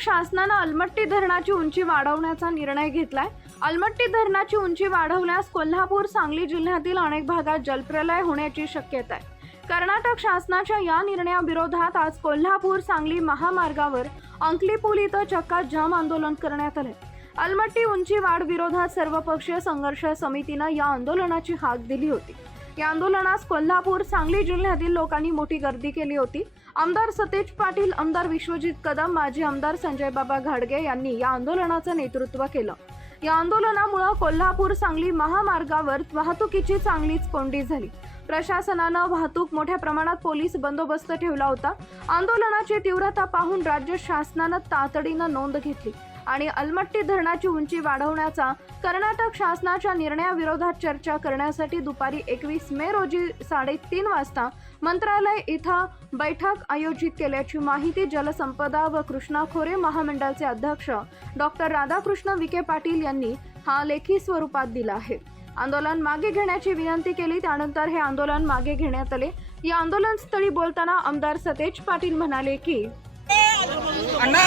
शासनानं अलमट्टी धरणाची उंची वाढवण्याचा निर्णय घेतलाय. अलमट्टी धरणाची उंची वाढवल्यास कोल्हापूर सांगली जिल्ह्यातील अनेक भागात जलप्रलय होण्याची शक्यता आहे कर्नाटक शासनाच्या या निर्णयाविरोधात आज कोल्हापूर सांगली महामार्गावर अंकली पूल इथं चक्का जाम आंदोलन करण्यात आले अलमट्टी उंची वाढ विरोधात सर्वपक्षीय संघर्ष समितीनं या आंदोलनाची हाक दिली होती. या आंदोलनास कोल्हापूर सांगली जिल्ह्यातील लोकांनी मोठी गर्दी केली होती. आमदार सतेज पाटील आमदार विश्वजित कदम माजी आमदार संजय बाबा घाडगे यांनी या आंदोलनाचं नेतृत्व केलं. या आंदोलनामुळे कोल्हापूर सांगली महामार्गावर वाहतुकीची चांगलीच कोंडी झाली. प्रशासनानं वाहतूक मोठ्या प्रमाणात पोलीस बंदोबस्त ठेवला होता. आंदोलनाची तीव्रता पाहून राज्य शासनानं तातडीनं नोंद घेतली. आणि अलमट्टी धरणाची उंची वाढवण्याचा कर्नाटक शासनाच्या निर्णयाविरोधात चर्चा करण्यासाठी दुपारी एकवीस मे रोजी साडेतीन वाजता मंत्रालय इथं बैठक आयोजित केल्याची माहिती जलसंपदा व कृष्णा खोरे महामंडळाचे अध्यक्ष डॉक्टर राधाकृष्ण विखे पाटील यांनी हा लेखी स्वरूपात दिला आहे. आंदोलन मागे घेण्याची विनंती केली त्यानंतर हे आंदोलन मागे घेण्यात आले. या आंदोलनस्थळी बोलताना आमदार सतेज पाटील म्हणाले की अण्णा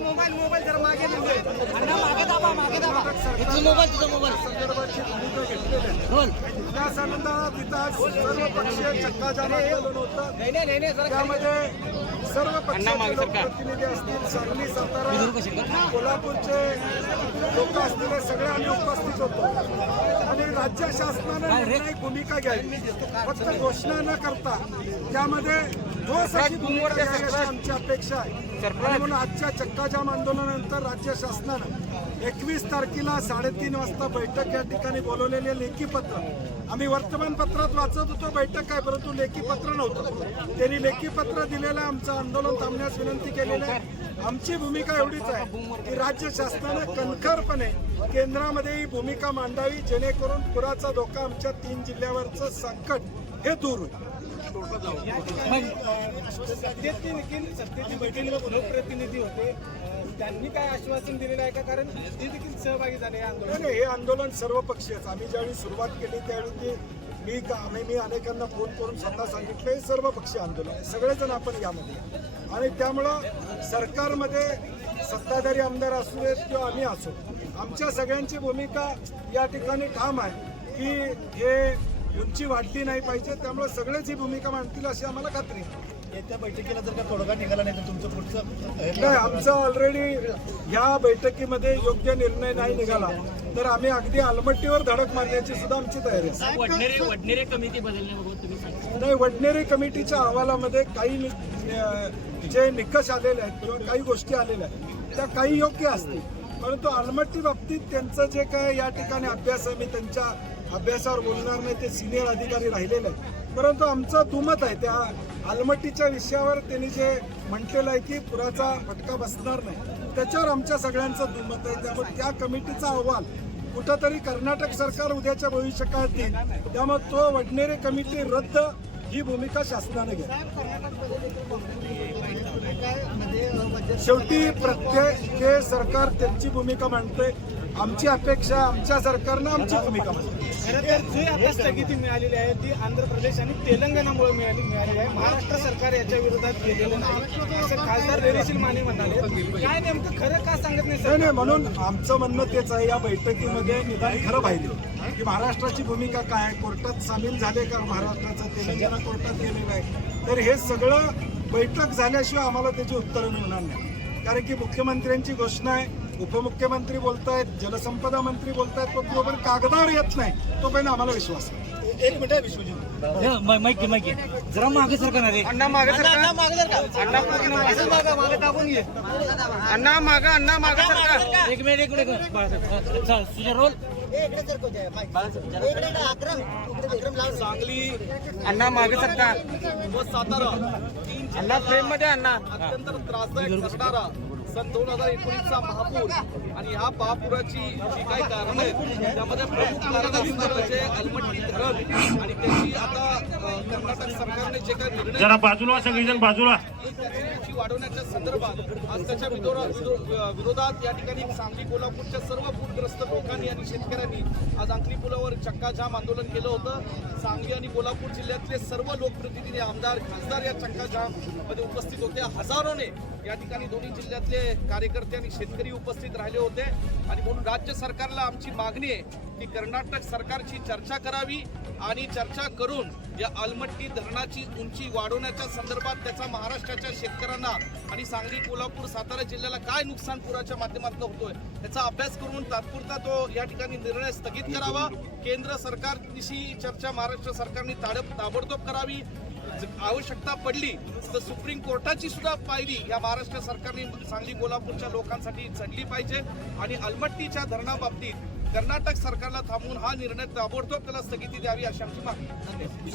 मोबाईल मोबाईल जरा मागे नेऊन दे. अण्णा मागे दाबा मागे दाबा तुझा मोबाईल तुझा मोबाईल. संदर्भाची भूमिका घेतलेली आहे. बोल. त्या संदर्भात तिथं आज सर्व पक्षीय चक्काजाम आंदोलन होतं नाही नाही नाही जरा त्यामध्ये सर्व पक्षाचे. लोकप्रतिनिधी असतील सांगली सातारा? कोल्हापूरचे लोक असतील हे सगळे आम्ही उपस्थित होतो. आणि राज्य शासनानं? निर्णायक भूमिका घ्यावी. फक्त घोषणा न करता त्यामध्ये ठोस अशी भूमिका घ्यावी अशी आमची अपेक्षा आहे. आणि म्हणून आजच्या चक्काजाम आंदोलनानंतर राज्य शासनानं एकवीस तारखेला साडेतीन वाजता बैठक या ठिकाणी बोलवलेले लेखी पत्र. आम्ही वर्तमानपत्रात वाचत होतो. बैठक काय? परंतु लेखी पत्र नव्हतं. त्यांनी लेखी पत्र दिलेलं आहे, आमचं आंदोलन थांबण्यास विनंती केलेली आहे. आमची भूमिका एवढीच आहे की राज्य शासनानं कणखरपणे केंद्रामध्ये ही भूमिका मांडावी जेणेकरून पुराचा धोका आमच्या तीन जिल्ह्यावरचं संकट हे दूर होईल. मग देखील सत्तेतील बैठकीला लोकप्रतिनिधी होते. त्यांनी काय आश्वासन दिलेलं आहे का? कारण ते देखील सहभागी झाले आंदोलन हे आंदोलन सर्व पक्षीयच. आम्ही ज्यावेळी सुरुवात केली त्यावेळी ते मी का आम्ही मी अनेकांना फोन करून स्वतः सांगितलं हे सर्व पक्षी आंदोलन आहे. सगळेजण आपण यामध्ये आणि त्यामुळं सरकारमध्ये सत्ताधारी आमदार असू देत किंवा आम्ही असो आमच्या सगळ्यांची भूमिका या ठिकाणी ठाम आहे की हे उंची वाढली नाही पाहिजे त्यामुळे सगळेच ही भूमिका मांडतील अशी आम्हाला खात्री. आहे. येत्या बैठकीला जर का तोडगा निघाला नाही तर तुमचं पुढचं नाही आमचा ऑलरेडी या बैठकीमध्ये योग्य निर्णय नाही निघाला. तर आम्ही अगदी आलमट्टीवर धडक मारण्याची सुद्धा आमची तयारी आहे. नाही वडनेरे कमिटीच्या अहवालामध्ये काही जे निकष आलेले आहेत किंवा काही गोष्टी आलेल्या आहेत त्या काही योग्य असतील. परंतु आलमट्टी बाबतीत त्यांचं जे काय या ठिकाणी अभ्यास आहे मी त्यांच्या अभ्यासावर बोलणार नाही ते सिनियर अधिकारी राहिलेले आहेत. परंतु आमचं दुमत आहे त्या आलमट्टीच्या विषयावर त्यांनी जे म्हटलेलं आहे की पुराचा फटका बसणार नाही. त्याच्यावर आमच्या सगळ्यांचं दुमत आहे. त्यामुळे त्या कमिटीचा अहवाल कुठंतरी कर्नाटक सरकार उद्याच्या भविष्यकाळात येईल त्यामुळे तो वडनेरे कमिटी रद्द ही भूमिका शासनाने घ्या शेवटी प्रत्येक हे सरकार त्यांची भूमिका मांडते आमची अपेक्षा आमच्या सरकारनं आमची भूमिका खरं तर जे आता स्थगिती मिळालेली आहे ती आंध्र प्रदेश आणि तेलंगणामुळे मिळाली मिळालेली आहे. महाराष्ट्र सरकार याच्या विरोधात गेलेलं नाही. असं खासदार धैर्यशील माने म्हणाले. काय नेमकं खरं का सांगत नाही नाही सर नाही म्हणून आमचं म्हणणं तेच आहे. या बैठकीमध्ये निदान खरं पाहिजे की महाराष्ट्राची भूमिका काय? आहे कोर्टात सामील झाले का? महाराष्ट्राचं तेलंगणा कोर्टात गेलेलं आहे. तर हे सगळं बैठक झाल्याशिवाय आम्हाला त्याची उत्तरं मिळणार नाही. कारण की मुख्यमंत्र्यांची घोषणा आहे. उपमुख्यमंत्री बोलतायत जलसंपदा मंत्री बोलतायत पण तोपर्यंत कागदावर येत नाही तोपर्यंत आम्हाला विश्वास आहे एक मिनिट विश्वजित. माहिती माहिती आहे. जरा मागे सरकार रे. अण्णा मागे सरका. अण्णा पूर्ण मागे मला टाकून घे. अण्णा माग अण्णा मागे सरका. एक मिनिट एक मिनिट. बाळासाहेब. चल, तुझा रोल. सांगली. अण्णा मागे सरका. सातारा. अण्णा फ्रेममध्ये अण्णा. अत्यंत त्रासदायक ठरणारा सन दोन हजार एकोणीसचा महापूर आणि ह्या महापुराची जी काही कारण आहेत त्यामध्ये प्रमुख कारण असणार म्हणजे अलमट्टी धरण. आणि त्याची आता कर्नाटक सरकारने जे काही निर्णय जरा बाजूला सगळीजण बाजूला त्याची वाढवण्याच्या संदर्भात आज त्याच्या विरोधात या ठिकाणी सांगली कोल्हापूरच्या सर्व पूरग्रस्त लोकांनी आणि शेतकऱ्यांनी आज अंकली पुलावर चक्काजाम आंदोलन केलं होतं. सांगली आणि कोल्हापूर जिल्ह्यातले सर्व लोकप्रतिनिधी आमदार खासदार या चक्काजाममध्ये उपस्थित होते. हजारोने या ठिकाणी दोन्ही जिल्ह्यातले कार्यकर्ते आणि शेतकरी उपस्थित राहिले होते. आणि म्हणून राज्य सरकारला आमची मागणी आहे की कर्नाटक सरकारची चर्चा करावी आणि चर्चा करून या अलमट्टी धरणाची उंची वाढवण्याच्या संदर्भात त्याचा महाराष्ट्राच्या शेतकऱ्यांना आणि सांगली कोल्हापूर सातारा जिल्ह्याला काय नुकसान पुराच्या माध्यमातून होतोय याचा अभ्यास करून तात्पुरता तो या ठिकाणी निर्णय स्थगित करावा. केंद्र सरकारशी चर्चा महाराष्ट्र सरकारने ताडप ताबडतोब करावी. ज- आवश्यकता पडली तर सुप्रीम कोर्टाची सुद्धा पायरी या महाराष्ट्र सरकारने सांगली कोल्हापूरच्या लोकांसाठी चढली पाहिजे. आणि अलमट्टीच्या धरणाबाबतीत कर्नाटक सरकारला थांबवून हा निर्णय ताबडतोब त्याला स्थगिती द्यावी अशी आमची मागणी